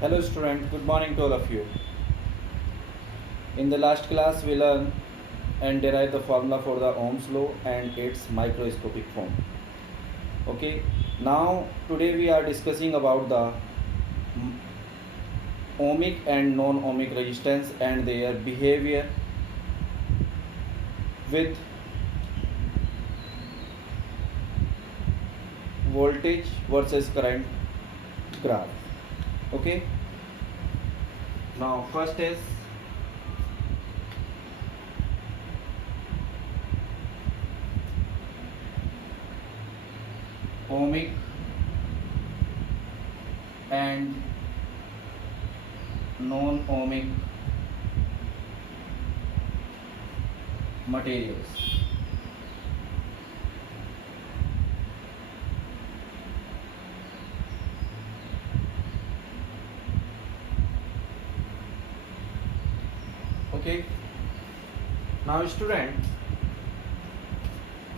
Hello student, good morning to all of you. In the last class we learned and derived the formula for the Ohm's law and its microscopic form. Okay, now today we are discussing about the ohmic and non-ohmic resistance and their behavior with voltage versus current graph. Okay, now first is ohmic and non-ohmic materials. Okay, now student,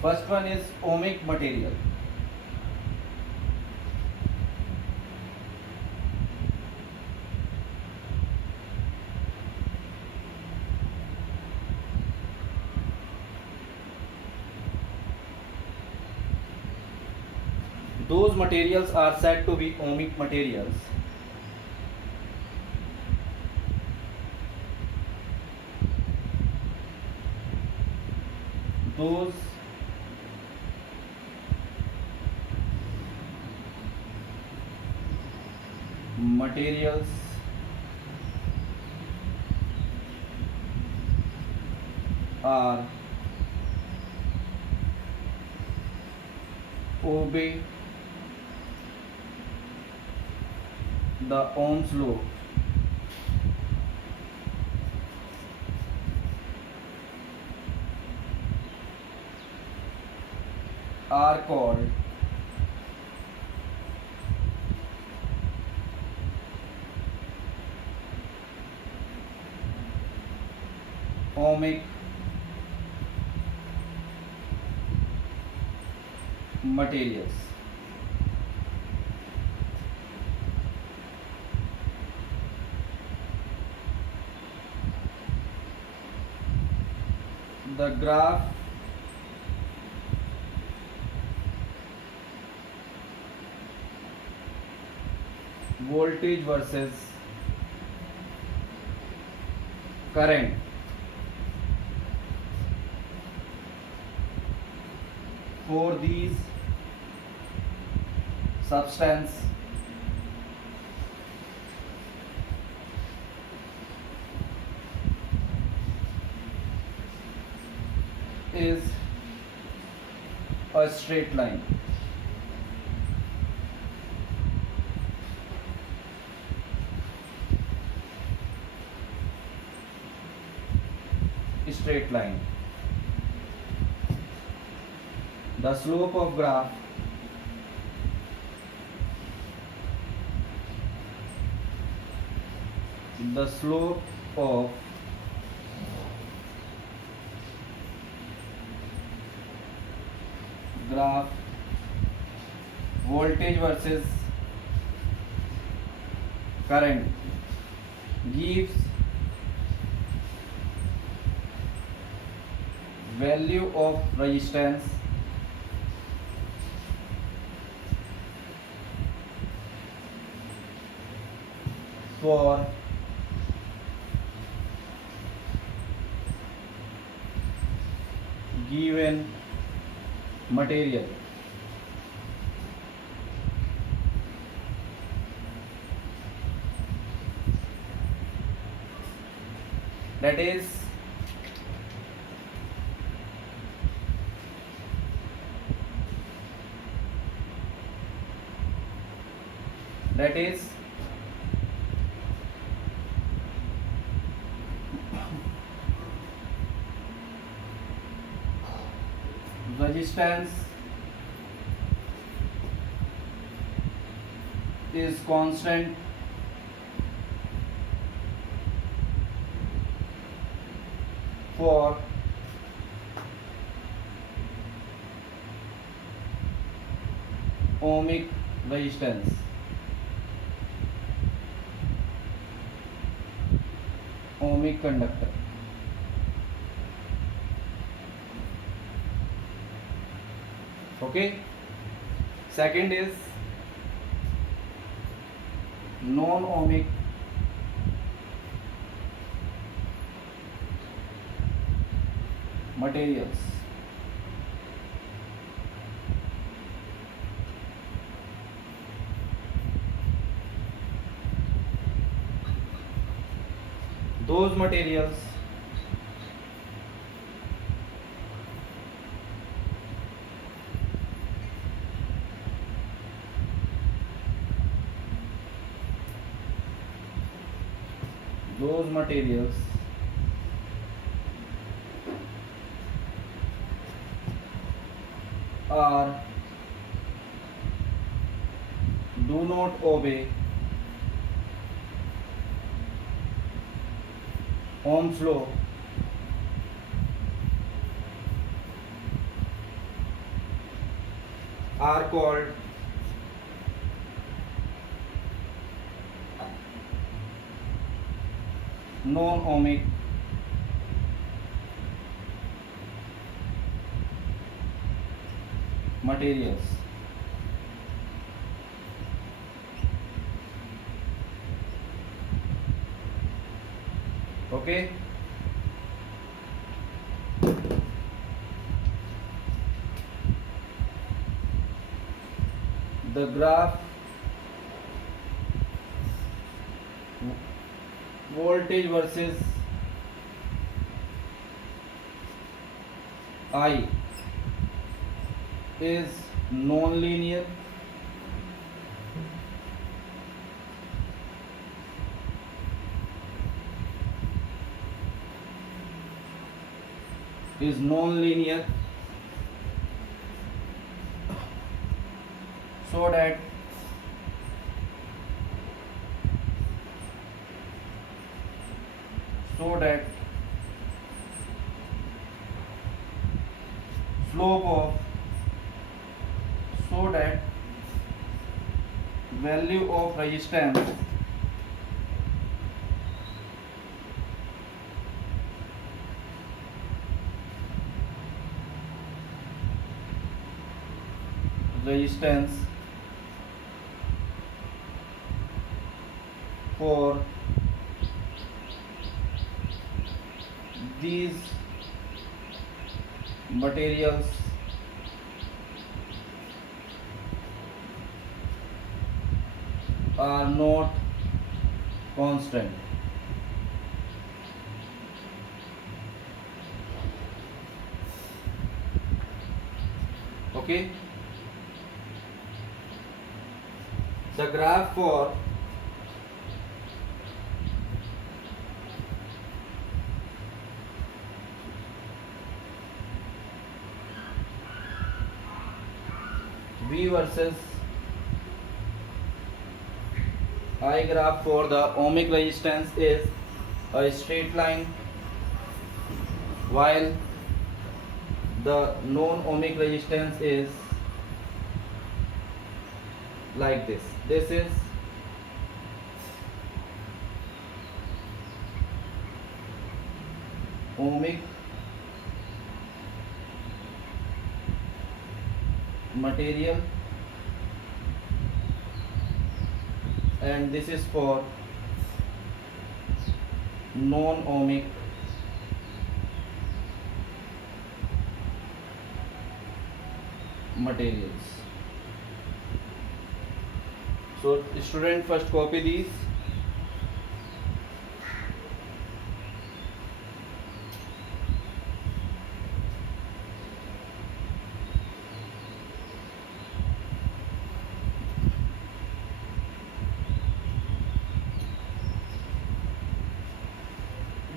first one is ohmic material. Those materials are said to be ohmic materials those materials are obey the Ohm's law are called ohmic materials. The graph voltage versus current for these substance is a straight line. Straight line. The slope of graph the slope of graph voltage versus current gives value of resistance for given material. That is resistance is constant for ohmic resistance. Non-Ohmic conductor. Okay. Second is non-ohmic materials. Those materials are do not obey Ohm's law are called non-ohmic materials. Okay. The graph voltage versus I is non-linear. So that slope of value of resistance for these materials are not constant. Okay. The graph for V versus I graph for the ohmic resistance is a straight line, while the non-ohmic resistance is like this. This is ohmic material and this is for non-ohmic materials. So student, first copy these.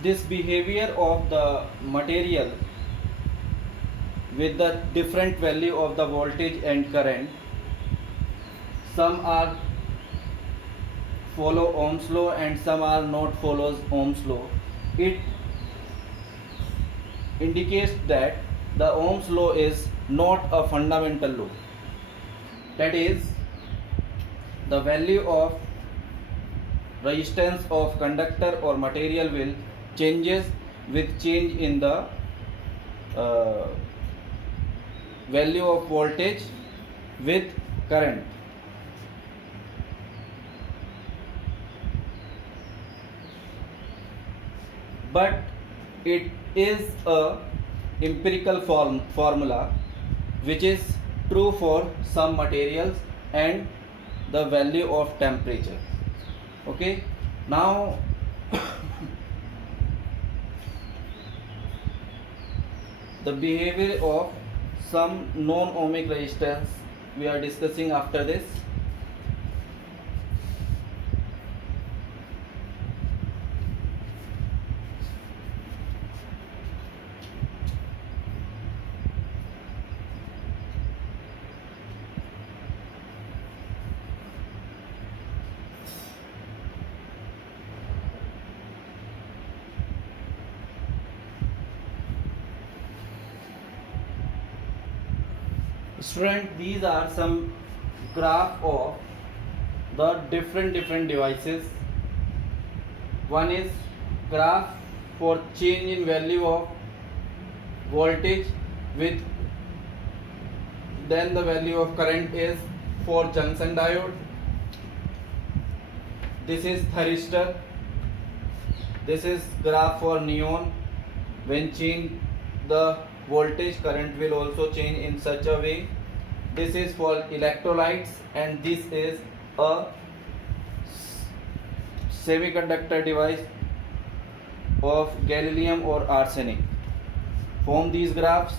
This behavior of the material with the different value of the voltage and current, some are follow Ohm's law and some are not follows Ohm's law. It indicates that the Ohm's law is not a fundamental law. That is, the value of resistance of conductor or material will changes with change in the uh, value of voltage with current. But it is a empirical formula which is true for some materials and the value of temperature. Okay, now the behavior of some non-ohmic resistance we are discussing after this. Student, these are some graph of the different devices. One is graph for change in value of voltage with, then the value of current is for junction diode. This is thyristor. This is graph for neon. When change the voltage, current will also change in such a way. This is for electrolytes, and this is a semiconductor device of gallium or arsenic. Form these graphs.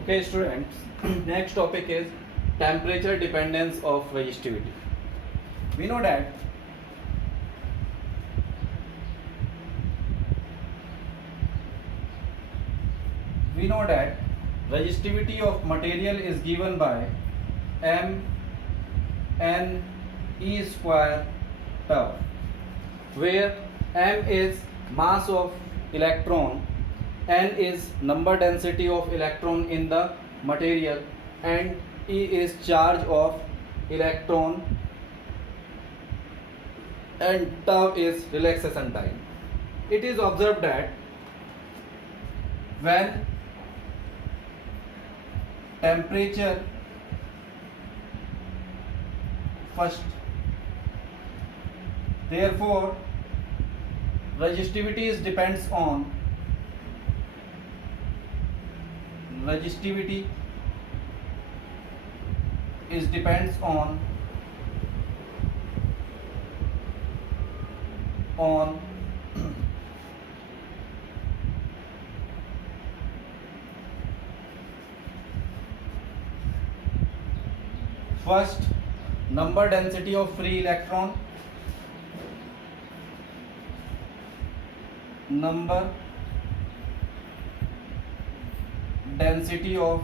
Okay students, next topic is temperature dependence of resistivity. We know that resistivity of material is given by m n e square tau, where m is mass of electron, n is number density of electron in the material, and E is charge of electron, and tau is relaxation time. It is observed that when temperature first, therefore resistivity depends on first number density of free electron, number density of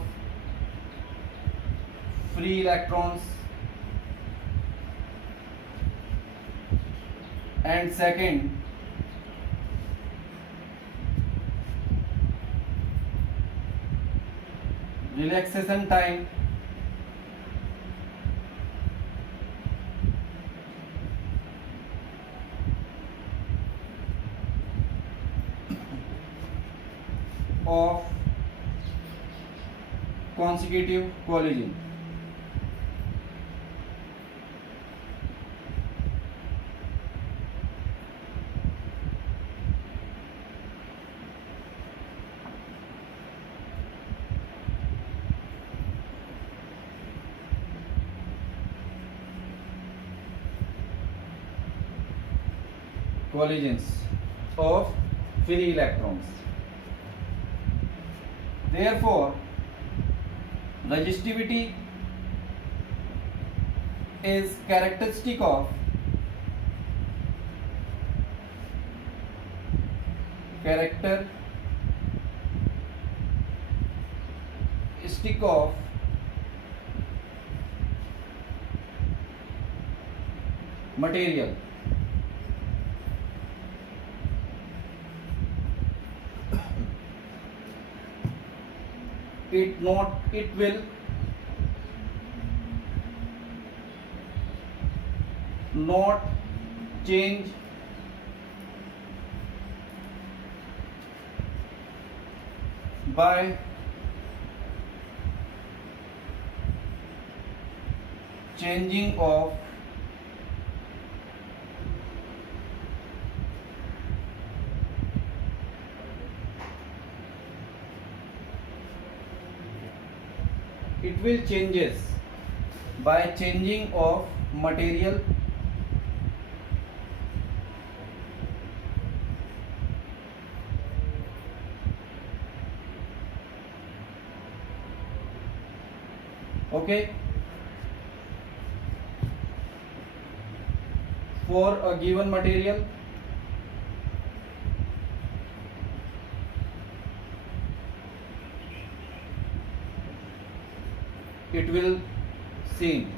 free electrons, and second relaxation time of consecutive collision. Collisions of free electrons. Therefore, resistivity is characteristic of material. It will not change by changing of it will changes by changing of material okay for a given material it will same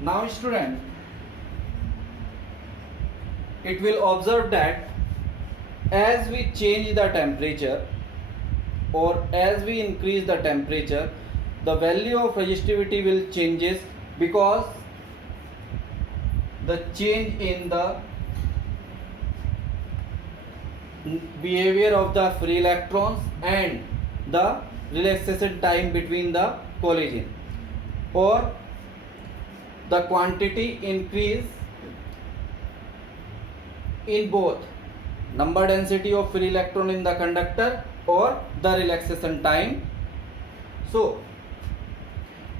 now student it will observe that as we change the temperature or as we increase the temperature, the value of resistivity will changes because the change in the behavior of the free electrons and the relaxation time between the collision, or the quantity increase in both number density of free electron in the conductor or the relaxation time. So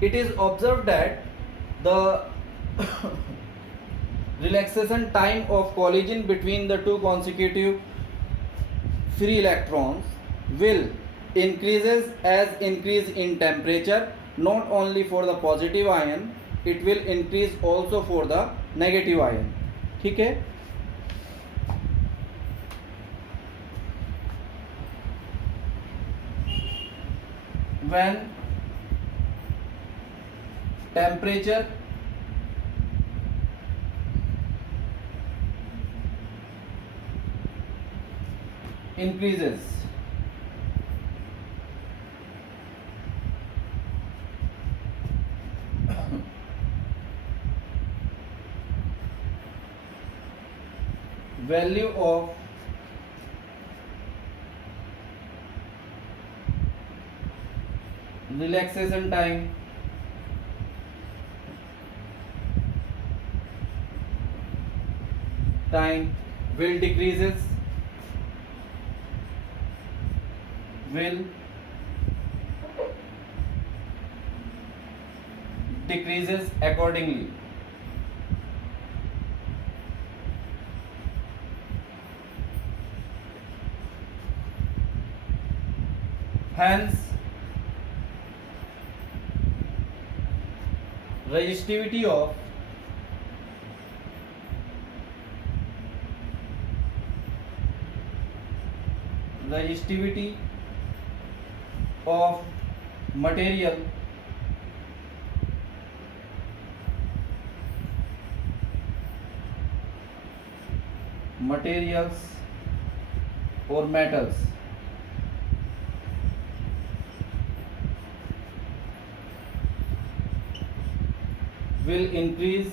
it is observed that the relaxation time of collision between the two consecutive free electrons will increases as increase in temperature, not only for the positive ion, it will increase also for the negative ion. ठीक है. When temperature increases, value of relaxation time will decreases accordingly. Hence resistivity of materials or metals will increase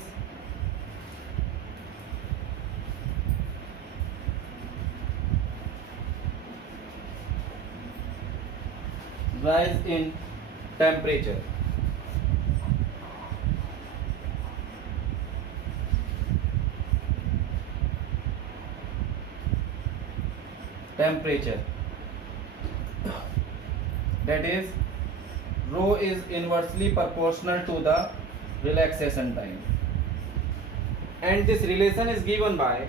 rise in temperature. That is, rho is inversely proportional to the relaxation time, and this relation is given by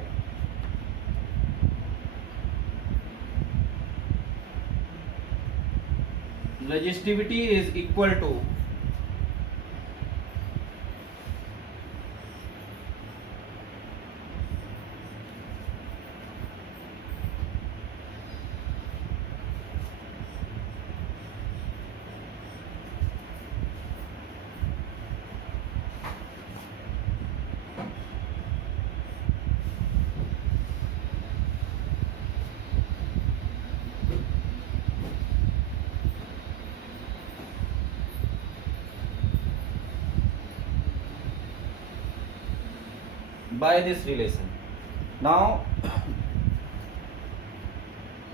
resistivity is equal to by this relation. Now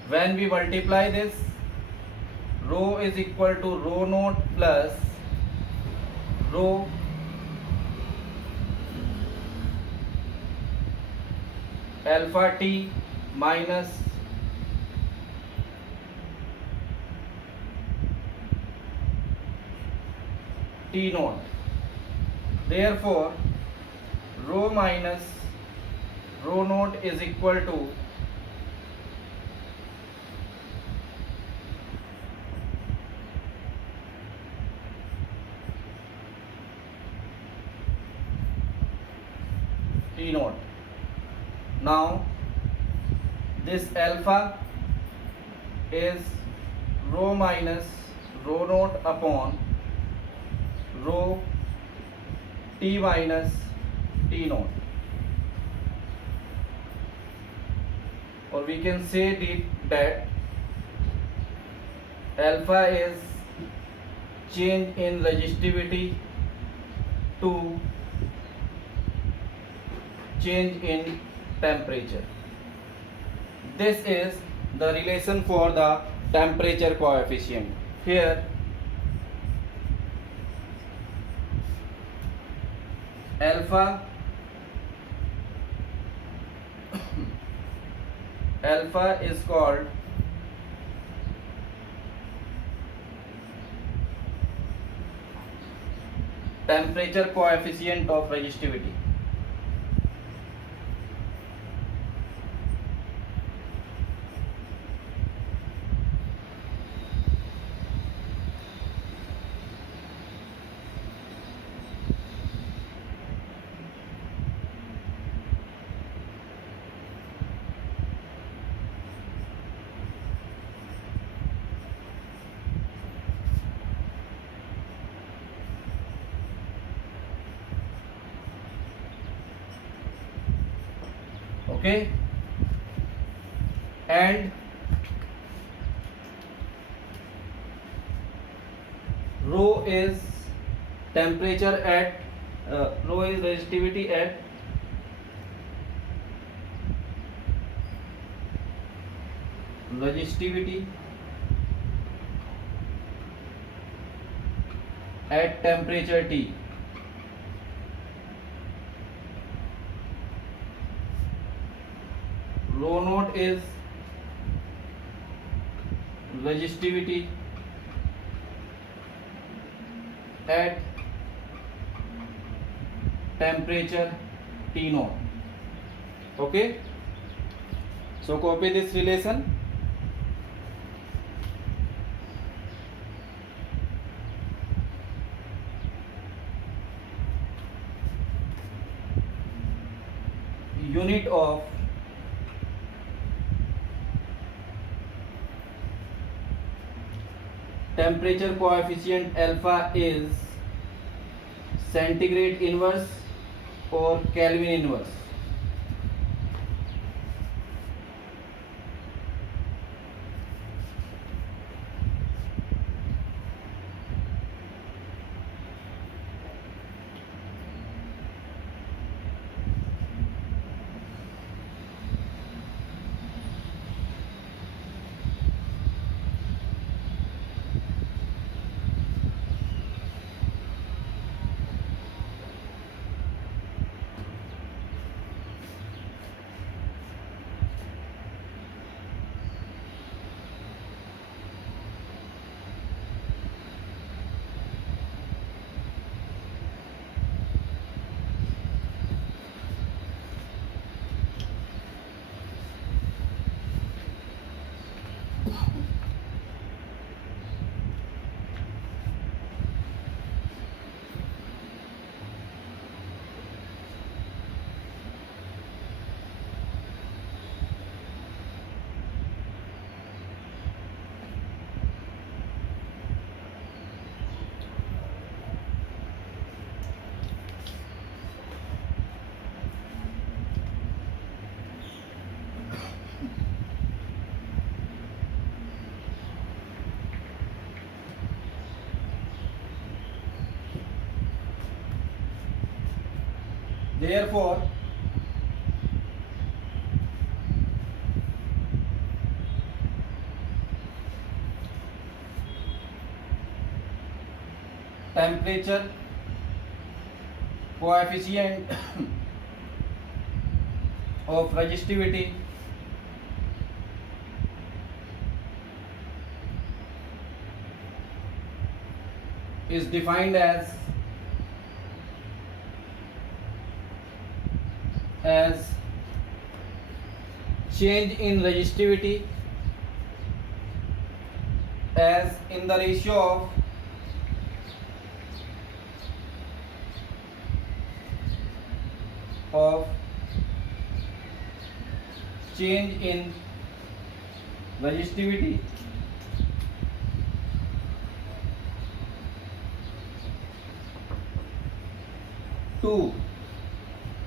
when we multiply this, rho is equal to rho naught plus rho alpha t minus T naught. Therefore, rho minus rho naught is equal to T naught. Now, this alpha is rho minus rho naught upon rho T minus T naught, or we can say that alpha is change in resistivity to change in temperature. This is the relation for the temperature coefficient. Here alpha is called temperature coefficient of resistivity. Okay, and rho is temperature at rho is resistivity at temperature T. Rho naught is resistivity at temperature T naught. Okay, so copy this relation. Unit of temperature coefficient alpha is centigrade inverse or Kelvin inverse. Therefore, temperature coefficient of resistivity is defined as change in resistivity as in the ratio of change in resistivity to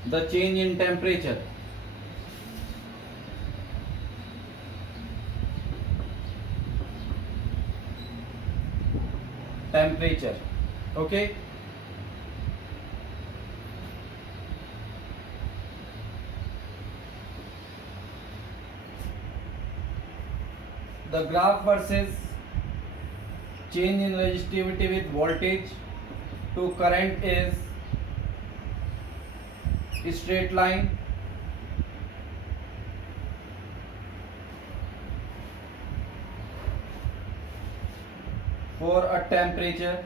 the change in temperature. Okay. The graph versus change in resistivity with voltage to current is a straight line. For a temperature,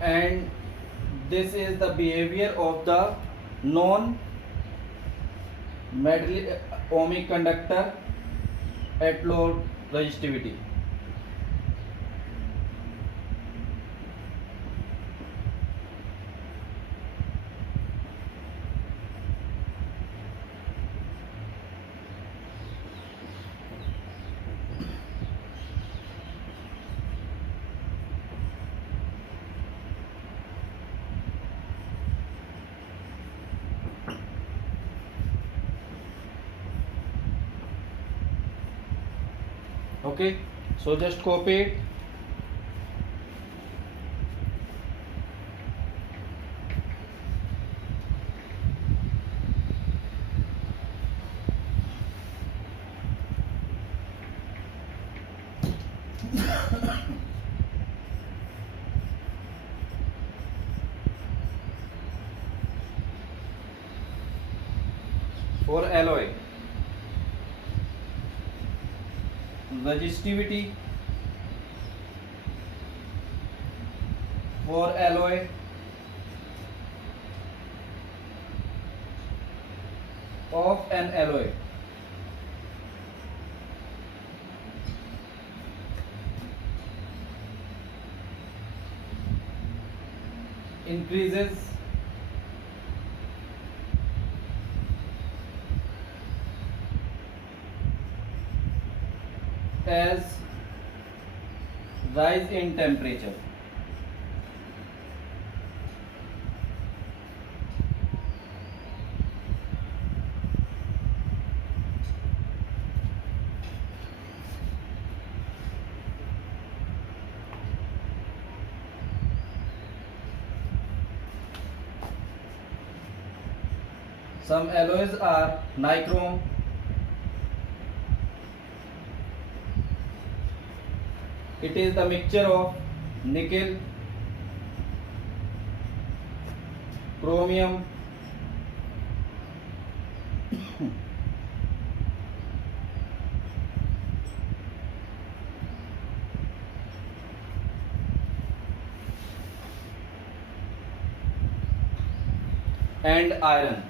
and this is the behavior of the non-Ohmic conductor at low resistivity. Okay, so just copy it. For alloy, resistivity for alloy of an alloy increases as rise in temperature. Some alloys are nichrome, it is the mixture of nickel, chromium, and iron.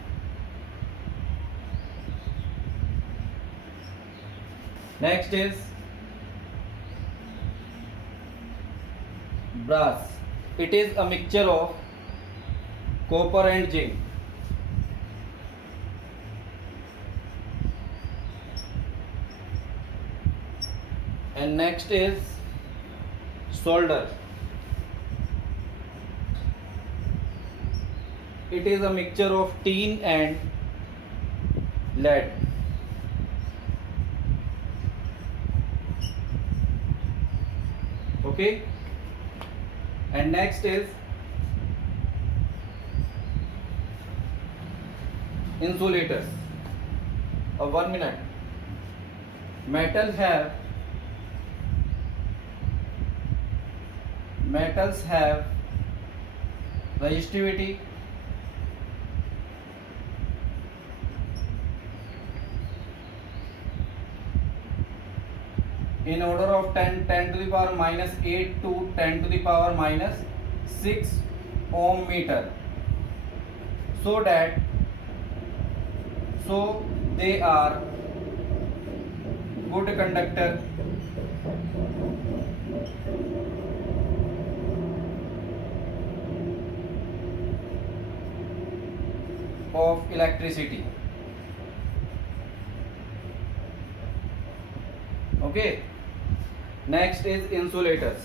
Next is brass. It is a mixture of copper and zinc. And next is solder. It is a mixture of tin and lead. Okay, and next is insulators. 1 minute. Metals have resistivity, in order of 10 to the power minus 8 to 10 to the power minus 6 ohm meter, so they are good conductor of electricity. Okay, next is insulators.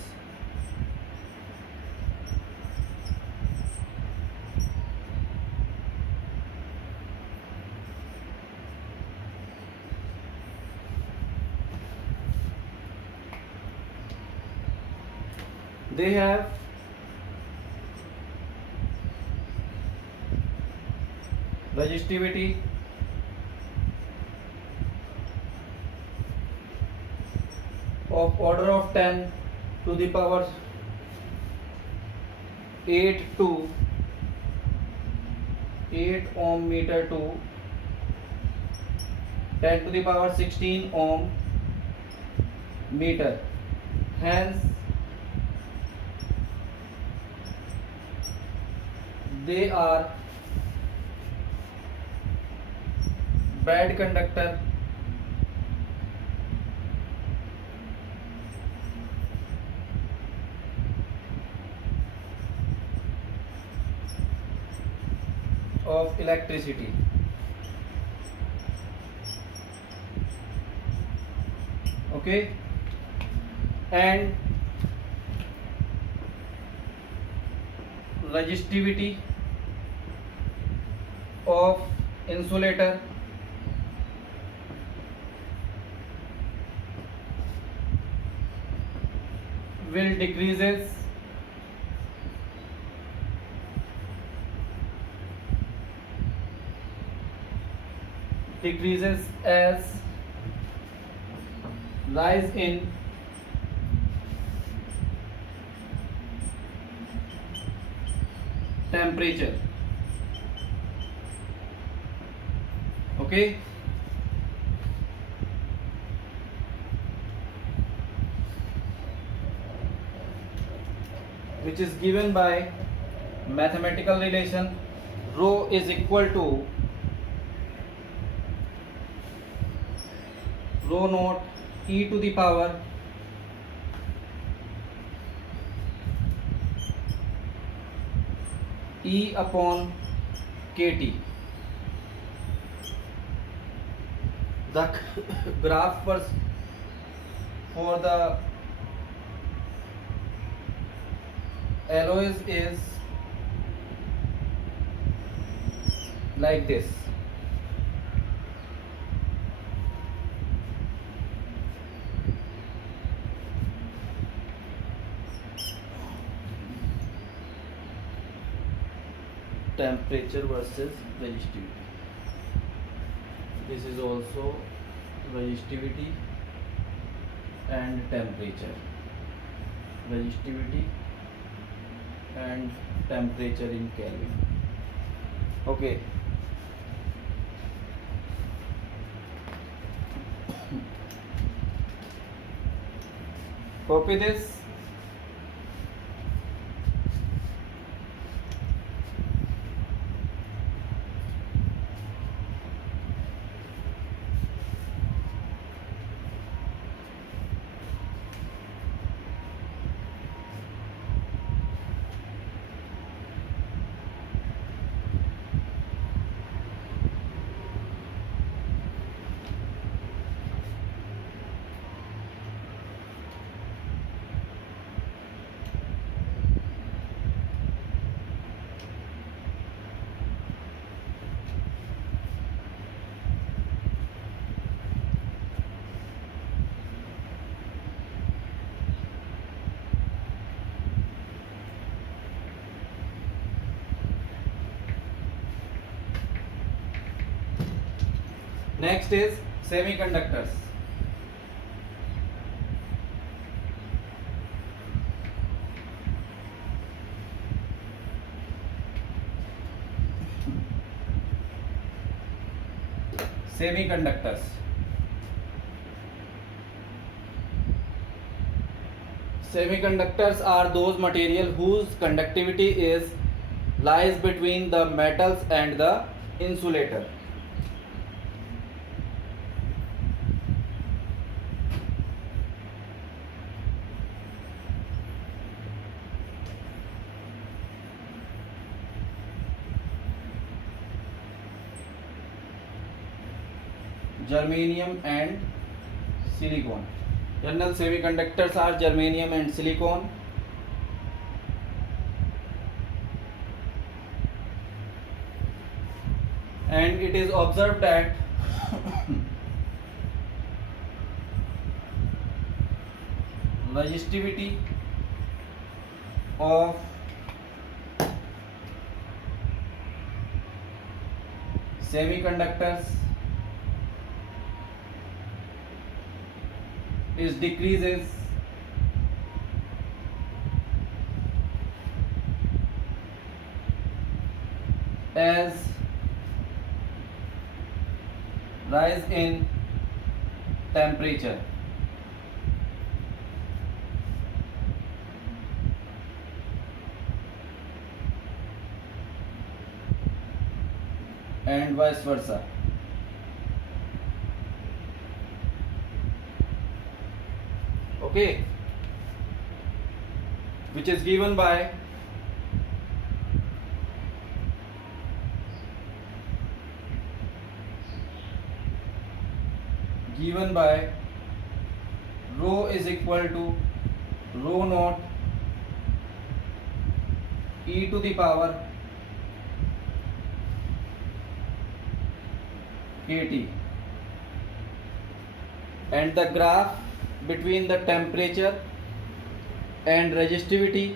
They have resistivity, of order of 10 to the power 8 to 8 ohm meter to 10 to the power 16 ohm meter. Hence they are bad conductor of electricity. Okay, and resistivity of insulator will decreases as rise in temperature. Okay, which is given by mathematical relation rho is equal to rho naught e to the power E upon kt. The graph for the alloys is like this. Temperature versus resistivity. This is also resistivity and temperature. Resistivity and temperature in Kelvin. Okay. Copy this. Next is semiconductors. Semiconductors. Semiconductors are those material whose conductivity lies between the metals and the insulator. Germanium and silicon. General semiconductors are germanium and silicon. And it is observed that resistivity of semiconductors decreases as rise in temperature. And vice versa. Okay, which is given by rho is equal to rho naught e to the power kt, and the graph between the temperature and resistivity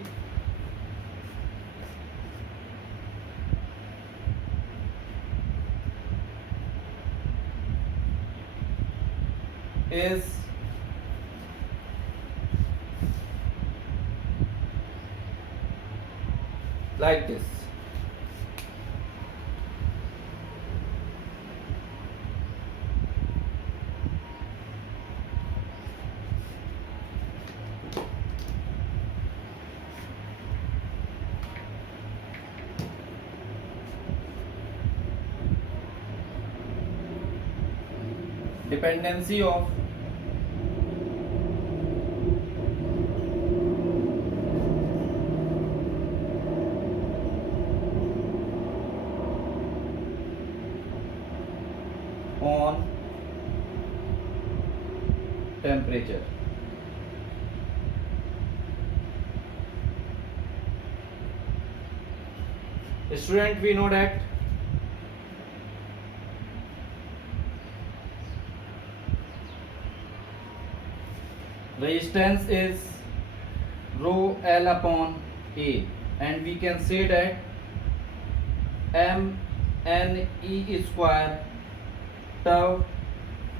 is like this. Dependency of on temperature. Student, we know that resistance is rho L upon A, and we can say that M N E square tau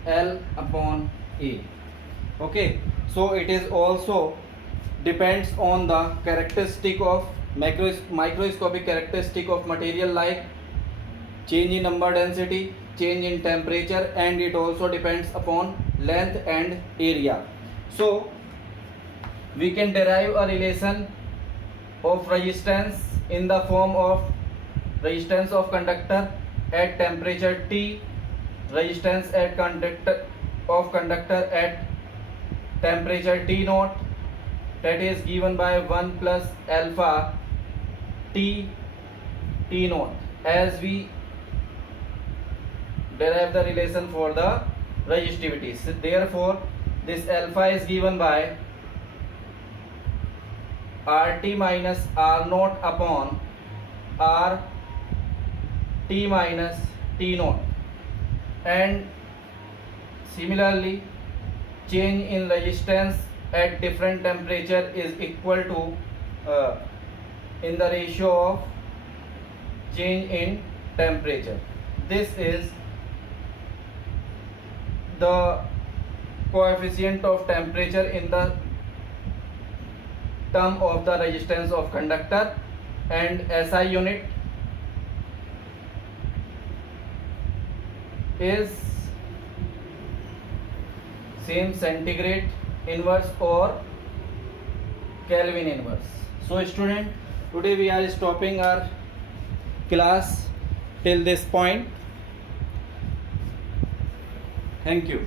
L upon A. Okay, so it is also depends on the characteristic of microscopic characteristic of material, like change in number density, change in temperature, and it also depends upon length and area. So we can derive a relation of resistance in the form of resistance of conductor at temperature T, resistance at conductor at temperature T naught, that is given by 1 plus alpha T naught, as we derive the relation for the resistivity. So therefore this alpha is given by RT minus R naught upon RT minus T naught, and similarly change in resistance at different temperature is equal to in the ratio of change in temperature. This is the coefficient of temperature in the term of the resistance of conductor, and SI unit is same centigrade inverse or Kelvin inverse. So student, today we are stopping our class till this point. Thank you.